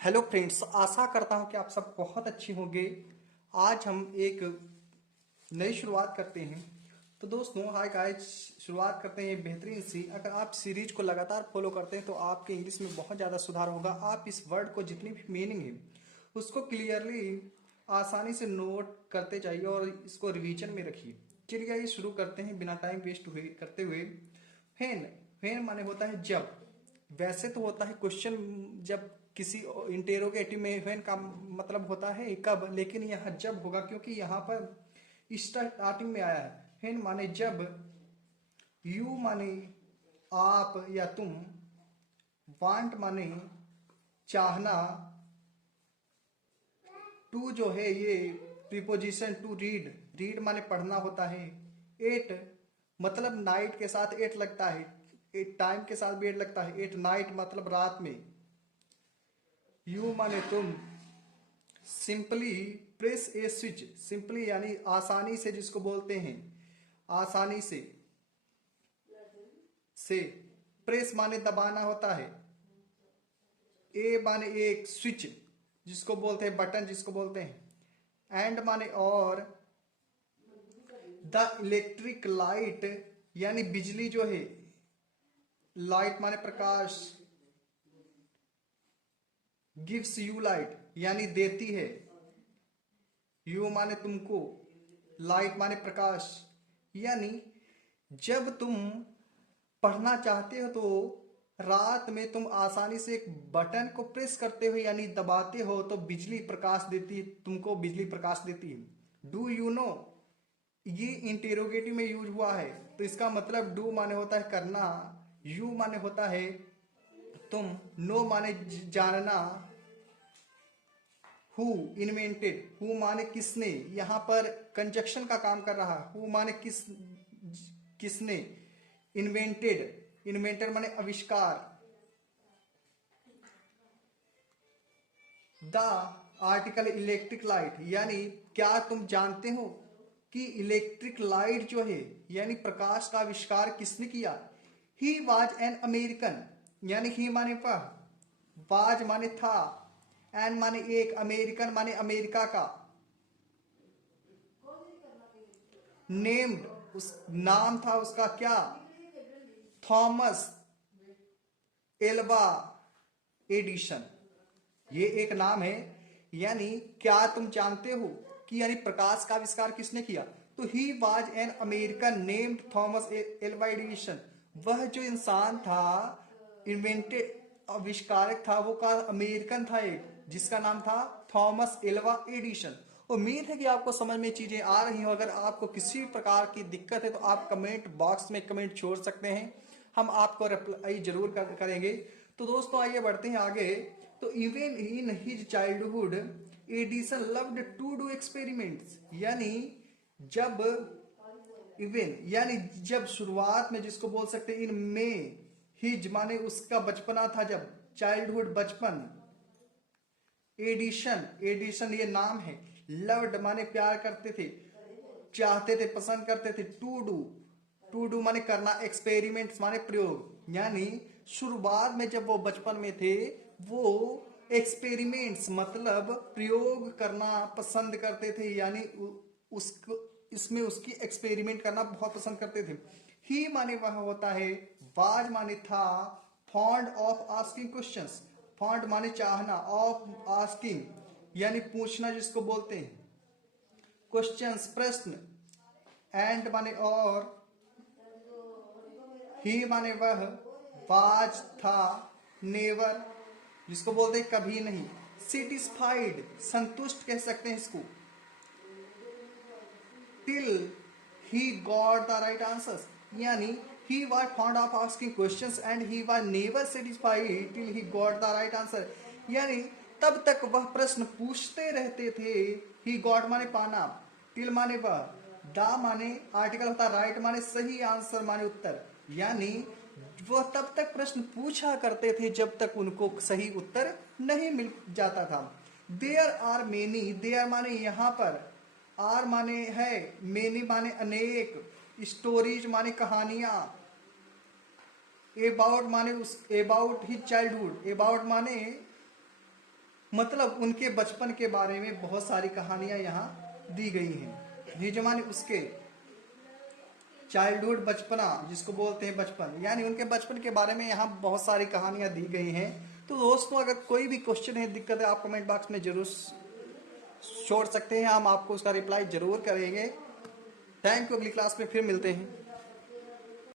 Hello friends, आशा करता हूँ कि आप सब बहुत अच्छे होंगे। आज हम एक नई शुरुआत करते हैं। तो दोस्तों, हाय गाइस, शुरुआत करते हैं बेहतरीन सी। अगर आप सीरीज को लगातार फॉलो करते हैं तो आपके इंग्लिश में बहुत ज़्यादा सुधार होगा। आप इस वर्ड को जितनी भी मीनिंग है उसको क्लियरली आसानी से नोट करते जाइए और इसको रिवीजन में रखिए। चलिए आइए शुरू करते हैं बिना टाइम वेस्ट हुए करते हुए। फैन, फैन माने होता है जब। वैसे तो होता है क्वेश्चन, जब किसी इंटेरोगेटिव में व्हेन का मतलब होता है कब, लेकिन यहाँ जब होगा क्योंकि यहाँ पर स्टार्टिंग में आया है। व्हेन माने जब, यू माने आप या तुम, वांट माने चाहना, टू जो है ये प्रीपोजिशन टू रीड, रीड माने पढ़ना होता है। एट मतलब नाइट के साथ एट लगता है, एट टाइम के साथ भी एट लगता है। एट नाइट मतलब रात में। यू माने तुम। सिंपली प्रेस ए स्विच, सिंपली यानी आसानी से जिसको बोलते हैं, आसानी से प्रेस माने दबाना होता है। ए माने एक स्विच जिसको बोलते हैं बटन जिसको बोलते हैं। एंड माने और। द इलेक्ट्रिक लाइट यानी बिजली जो है, लाइट माने प्रकाश, गिव्स यू लाइट यानी देती है। यू माने तुमको, लाइट माने प्रकाश। यानी जब तुम पढ़ना चाहते हो तो रात में तुम आसानी से एक बटन को प्रेस करते हो यानी दबाते हो तो बिजली प्रकाश देती है, तुमको बिजली प्रकाश देती है। डू यू नो, ये इंटेरोगेटिव में यूज हुआ है तो इसका मतलब डू माने होता है करना, यू माने होता है तुम, नो माने जानना, हु इन्वेंटेड, हु माने किसने, यहां पर कंजक्शन का काम कर रहा है। हु माने किसने। इन्वेंटेड, इन्वेंटेड माने आविष्कार। द आर्टिकल इलेक्ट्रिक लाइट यानी क्या तुम जानते हो कि इलेक्ट्रिक लाइट जो है यानी प्रकाश का आविष्कार किसने किया। ही वॉज एन अमेरिकन, यानी ही माने वह, वाज माने था, एन माने एक, अमेरिकन माने अमेरिका का। नेम्ड उस नाम था उसका क्या, थॉमस एल्वा एडिशन, ये एक नाम है। यानी क्या तुम जानते हो कि यानी प्रकाश का आविष्कार किसने किया। तो he was an American named Thomas Alva Edison, वह जो इंसान था, इन्वेंटेड आविष्कारक था, वो का अमेरिकन था एक जिसका नाम था थॉमस एल्वा एडिशन। उम्मीद है कि आपको समझ में चीजें आ रही हो। अगर आपको किसी प्रकार की दिक्कत है तो आप कमेंट बॉक्स में कमेंट छोड़ सकते हैं, हम आपको रिप्लाई जरूर करेंगे। तो दोस्तों आइए बढ़ते हैं आगे। तो even in his childhood Edison loved to do experiments, यानी जब, इवन यानी जब शुरुआत में जिसको बोल सकते हैं इन में, हिज माने उसका बचपना था जब, चाइल्डहुड बचपन, एडिशन, एडिशन ये नाम है। लव्ड माने प्यार करते थे, चाहते थे, पसंद करते थे। टू डू, टू डू माने करना, एक्सपेरिमेंट्स माने प्रयोग। यानी शुरुआत में जब वो बचपन में थे वो एक्सपेरिमेंट्स मतलब प्रयोग करना पसंद करते थे, यानी उसको इसमें उसकी एक्सपेरिमेंट करना बहुत पसंद करते थे। ही माने वह होता है, वाज माने था, fond of asking questions, fond माने चाहना, ऑफ आस्किंग यानी पूछना जिसको बोलते हैं, क्वेश्चंस प्रश्न, एंड माने और, ही माने वह, वाज था, नेवर जिसको बोलते हैं कभी नहीं, सेटिस्फाइड संतुष्ट कह सकते हैं इसको, till he got the right answers, यानी he was fond of asking questions and he was never satisfied till he got the right answer, यानी तब तक वह प्रश्न पूछते रहते थे। he got माने पाना, till माने वह, द माने आर्टिकल होता, राइट माने सही, आंसर माने उत्तर, यानी वह तब तक प्रश्न पूछा करते थे जब तक उनको सही उत्तर नहीं मिल जाता था। देयर आर मेनी, देयर माने यहाँ पर, आर माने है, मेनी माने अनेक, स्टोरीज माने कहानियां, अबाउट माने उस, अबाउट ही चाइल्डहुड, अबाउट माने मतलब उनके बचपन के बारे में बहुत सारी कहानियां यहाँ दी गई हैं। ये जो माने उसके चाइल्डहुड, बचपना जिसको बोलते हैं बचपन, यानी उनके बचपन के बारे में यहाँ बहुत सारी कहानियां दी गई हैं। तो दोस्तों अगर कोई भी क्वेश्चन है, दिक्कत है, आप कमेंट बॉक्स में जरूर छोड़ सकते हैं, हम आपको उसका रिप्लाई जरूर करेंगे। थैंक यू, अगली क्लास में फिर मिलते हैं।